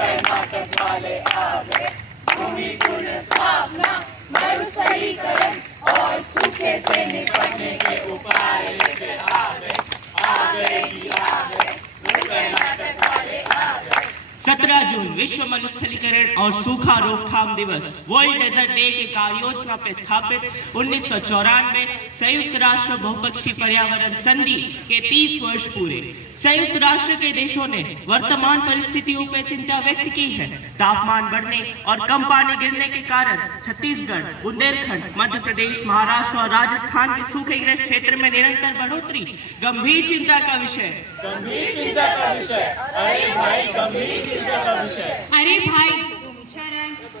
कर्नाटक वाले आ गए, भूमि पुनर्स्थापना, मरुस्थलीकरण और सूखे से निपटने के उपाय लेके आ गए, आ गए जी आ गए, कर्नाटक वाले आ गए। 17 जून विश्व मरुस्थलीकरण और सूखा रोकथाम दिवस वर्ल्ड डेजर्ट डे के कार्य योजना पे स्थापित 1994 संयुक्त राष्ट्र बहुपक्षीय पर्यावरण संधि के 30 वर्ष पूरे। संयुक्त राष्ट्र के देशों ने वर्तमान परिस्थितियों पर चिंता व्यक्त की है। तापमान बढ़ने और कम पानी गिरने के कारण छत्तीसगढ़, बुंदेलखंड, मध्य प्रदेश, महाराष्ट्र और राजस्थान के सूखेग्रस्त क्षेत्र में निरंतर बढ़ोतरी गंभीर चिंता का विषय। गंभीर चिंता का विषय, अरे भाई गंभीर चिंता का विषय। अरे भाई,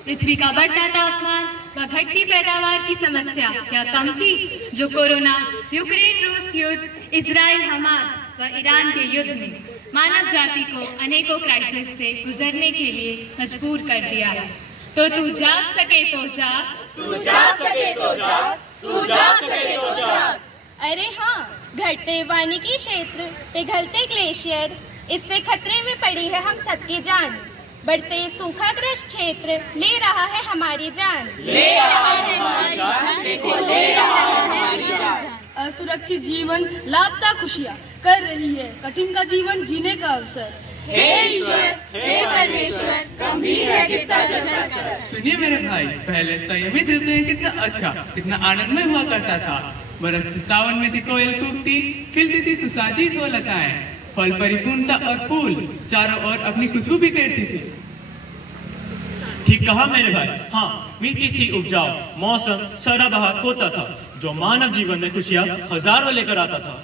पृथ्वी का बढ़ता तापमान व घटती पैदावार की समस्या क्या कम थी जो कोरोना, यूक्रेन रूस युद्ध, इजराइल हमास व ईरान के युद्ध ने मानव जाति को अनेकों क्राइसिस से गुजरने के लिए मजबूर कर दिया है। तो तू जाग सके तो जाग, तू जाग सके तो जाग, तू जाग सके तो जाग। अरे हाँ, घटते वानिकी क्षेत्र, पिघलते ग्लेशियर, इससे खतरे में पड़ी है हम सबकी जान। बढ़ते सूखाग्रस्त क्षेत्र ले रहा है हमारी जान, ले रहा है हमारी जान, देखो ले रहा है हमारी जान। असुरक्षित जीवन लापता खुशियाँ कर रही है कठिन का जीवन जीने का अवसर। हे ईश्वर, हे परमेश्वर, गंभीर है कितना जल का स्तर। सुनिए मेरे भाई, पहले संयमित ऋतु कितना अच्छा, कितना आनंदमय हुआ करता था। बरसती सावन में थी कोयल कूकती, खिलती थी सुसाजित हो लताएं, फल परिपूर्णता और फूल चारों ओर अपनी खुशबू बिखेरती थी। ठीक कहा मेरे भाई। हाँ, मिट्टी थी उपजाऊ, मौसम सदाबहार होता था, जो मानव जीवन में खुशियाँ हजारों लेकर आता था।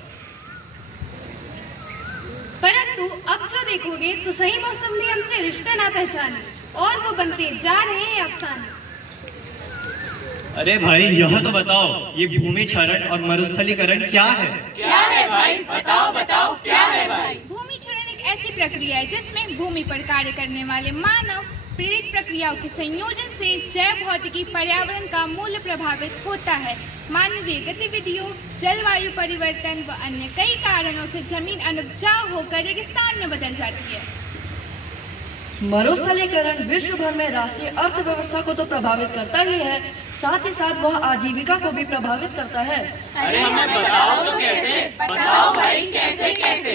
परंतु अब जो देखोगे तो सही मौसम भी हमसे रिश्ते ना पहचाने और वो बनते जा रहे हैं अफसाने। अरे भाई, यह तो बताओ, ये भूमि क्षरण और मरुस्थलीकरण क्या है? क्या है भाई, बताओ बताओ क्या है भाई। भूमि क्षरण एक ऐसी प्रक्रिया है जिसमें भूमि पर कार्य करने वाले मानव प्रेरित प्रक्रियाओं के संयोजन से जैव भौतिकी पर्यावरण का मूल्य प्रभावित होता है। मानवीय गतिविधियों, जलवायु परिवर्तन व अन्य कई कारणों से जमीन अनुपजाऊ होकर रेगिस्तान में बदल जाती है। मरुस्थलीकरण विश्व भर में राष्ट्रीय अर्थव्यवस्था को तो प्रभावित करता ही है, साथ ही साथ वह आजीविका को भी प्रभावित करता है। अरे हमें बताओ तो कैसे, बताओ भाई कैसे कैसे।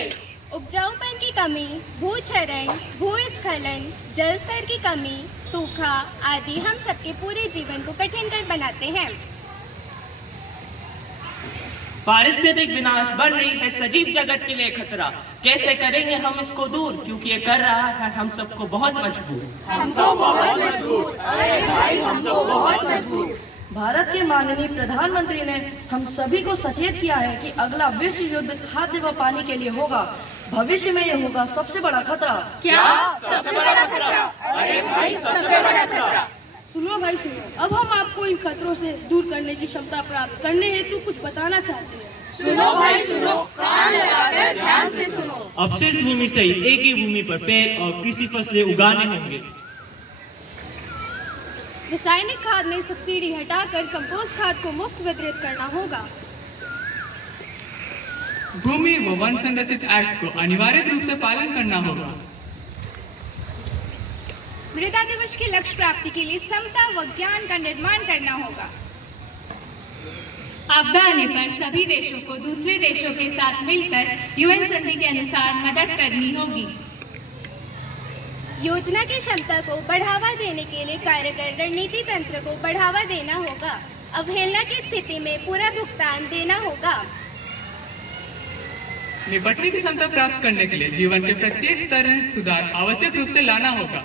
उपजाऊपन की कमी, भूक्षरण, भूस्खलन, जल स्तर की कमी, सूखा आदि हम सबके पूरे जीवन को कठिन कर बनाते हैं। पारिस्थितिक विनाश बन रही है सजीव जगत के लिए खतरा। कैसे करेंगे हम इसको दूर, क्योंकि ये कर रहा है हम सबको बहुत मजबूर। हम तो बहुत मजबूर, अरे भाई हम तो बहुत मजबूर। भारत के माननीय प्रधानमंत्री ने हम सभी को सचेत किया है कि अगला विश्व युद्ध खाद्य व पानी के लिए होगा। भविष्य में यह होगा सबसे बड़ा खतरा। क्या सबसे बड़ा खतरा? अरे भाई सबसे बड़ा खतरा। सुनो भाई सुनो, अब हम आपको इन खतरों से दूर करने की क्षमता प्राप्त करने हेतु कुछ बताना चाहते हैं। सुनो भाई सुनो, कान लगाकर ध्यान से सुनो। अवशेष भूमि से ही एक ही भूमि पर पेड़ और कृषि फसलें उगाने होंगे। रासायनिक खाद में सब्सिडी हटाकर कंपोस्ट खाद को मुफ्त वितरित करना होगा। भूमि व वन संरक्षित एक्ट को अनिवार्य रूप से पालन करना होगा। मृदा दिवस के लक्ष्य प्राप्ति के लिए समता व ज्ञान का निर्माण करना होगा। आपदा आने पर सभी देशों को दूसरे देशों के साथ मिलकर यूएन संधि के अनुसार मदद करनी होगी। योजना की क्षमता को बढ़ावा देने के लिए कार्यकर रणनीति तंत्र को बढ़ावा देना होगा। अवहेलना की स्थिति में पूरा भुगतान देना होगा। निपटने की क्षमता प्राप्त करने के लिए जीवन के प्रत्येक स्तर में सुधार आवश्यक रूप से लाना होगा।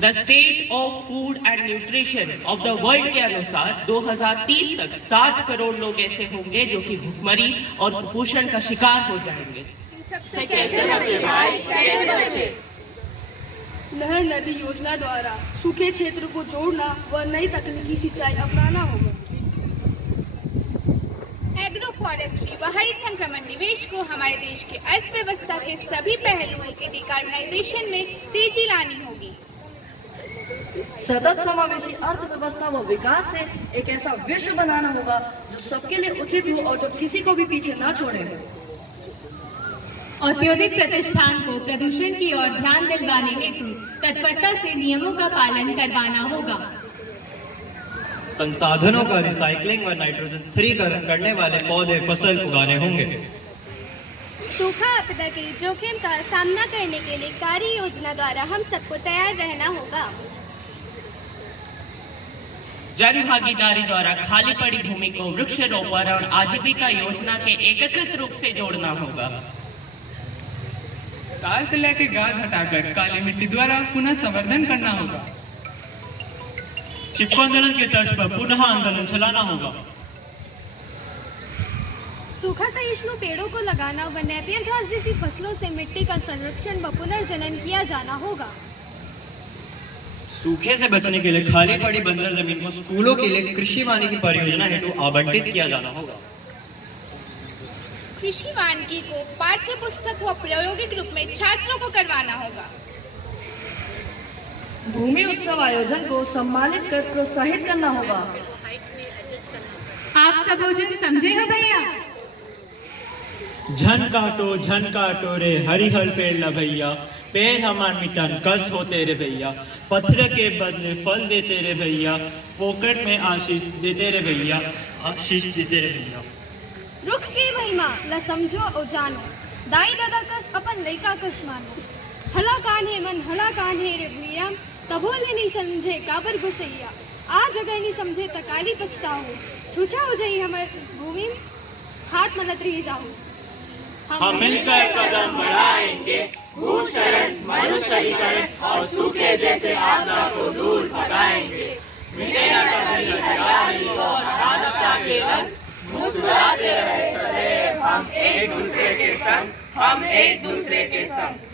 The state of food and nutrition of the world के अनुसार 2030 तक 60 करोड़ लोग ऐसे होंगे जो कि भूखमरी और कुपोषण का शिकार हो जाएंगे। कैसे बचे भाई, कैसे बचे? नहर नदी योजना द्वारा सूखे क्षेत्र को जोड़ना व नई तकनीकी सिंचाई अपनाना होगा। एग्रो फॉरेस्ट्री व हरित संक्रमण निवेश को हमारे देश की अर्थव्यवस्था के सभी पहलुओं के डिकार्बनाइजेशन में तेजी लानी होगी। सतत समावेशी अर्थव्यवस्था व विकास से एक ऐसा विश्व बनाना होगा जो सबके लिए उचित हो और जो किसी को भी पीछे न छोड़े। औद्योगिक प्रतिष्ठान को प्रदूषण की ओर ध्यान दिलवाने हेतु तत्परता से नियमों का पालन करवाना होगा। संसाधनों का रिसाइकलिंग व नाइट्रोजन स्थिरीकरण करने वाले पौधे फसल उगाने होंगे। सूखा आपदा के जोखिम का सामना करने के लिए कार्य योजना द्वारा हम सबको तैयार रहना होगा। जन भागीदारी द्वारा खाली पड़ी भूमि को वृक्षारोपण और आजीविका योजना के एकीकृत रूप से जोड़ना होगा। ताल तले के गाद हटाकर काली मिट्टी द्वारा पुनः संवर्धन करना होगा। चिपको आंदोलन के तर्ज पर पुनः आंदोलन चलाना होगा। सूखा सहिष्णु पेड़ों को लगाना व नेपियर घास जैसी फसलों से मिट्टी का संरक्षण व पुनर्जनन किया जाना होगा। सूखे से बचने के लिए खाली पड़ी बंजर जमीन को स्कूलों के लिए कृषि वानिकी परियोजना हेतु आवंटित किया जाना होगा। कृषि वानिकी को पाठ्य पुस्तक व प्रायोगिक रूप में छात्रों को करवाना होगा। भूमि उत्सव आयोजन को सम्मानित कर प्रोत्साहित करना होगा। आप सब भोजन समझे हो भैया? झन काटो रे हरिहर पेड़ ल भैया, पेड़ हमार मिटन कस होते रे भैया, पत्थर के बदले फल देते रे भैया, पोकट में आशीष देते रे भैया, आशीष देते रे भैया। रुख की महिमा ल समझो और जानो, दाई दादा कस अपन लइका कस मानो। हला कान्हे मन हला कान्हे रे भैया, तबो ले नहीं समझे काबर गुसैया। आज अगर नहीं समझे त काली पछताओ, छूछा हो जाई हमर भूमि, हाथ मलत रही जाऊं। हम मिलकर कदम बढ़ाएंगे, भूक्षरण, मरुस्थलीकरण और सूखे जैसे आपदा को दूर भगाएंगे। मिलेगा कभी हरियाली और मानवता के रंग, मुस्कुराते रहे सदैव हम एक दूसरे के संग, हम एक दूसरे के संग।